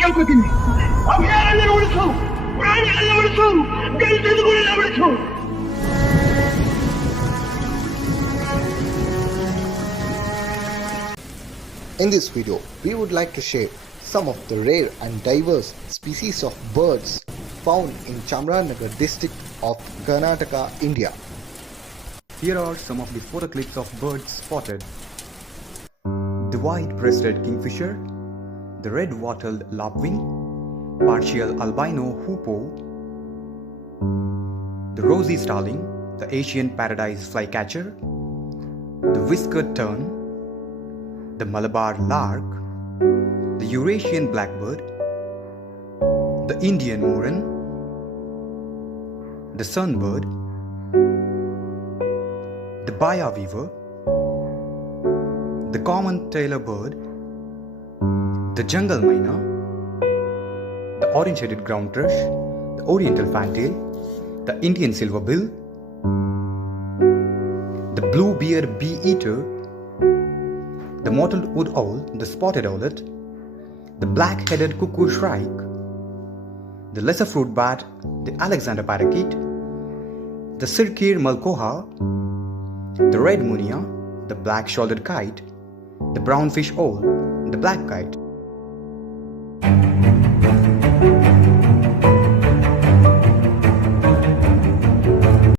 ಕೇಳ್ಕೊತೀನಿ. ಅಭಯಾರಣ್ಯ ಉಳಿಸು, ಪ್ರಾಣಿಗಳನ್ನ ಉಳಿಸು, ಜಲಚರಗಳನ್ನ ಉಳಿಸು. In this video, we would like to share some of the rare and diverse species of birds found in Chamarajnagar District of Gandhadagudi, India. Here are some of the photo clips of birds spotted. The white-breasted kingfisher, the red-wattled lapwing, partial albino hoopoe, the rosy starling, the Asian paradise flycatcher, the whiskered tern, the Malabar lark, the Eurasian blackbird, the Indian moran, the sunbird, the baya weaver, the common tailor bird, the jungle myna, the orange-headed ground thrush, the oriental fantail, the Indian silverbill, the blue-beard bee-eater, the mottled wood owl, the spotted owlet, the black-headed cuckoo shrike, the lesser fruit bat, the Alexander parakeet, the Sirkir malkoha, the red munia, the black-shouldered kite, the brown fish owl, the black kite,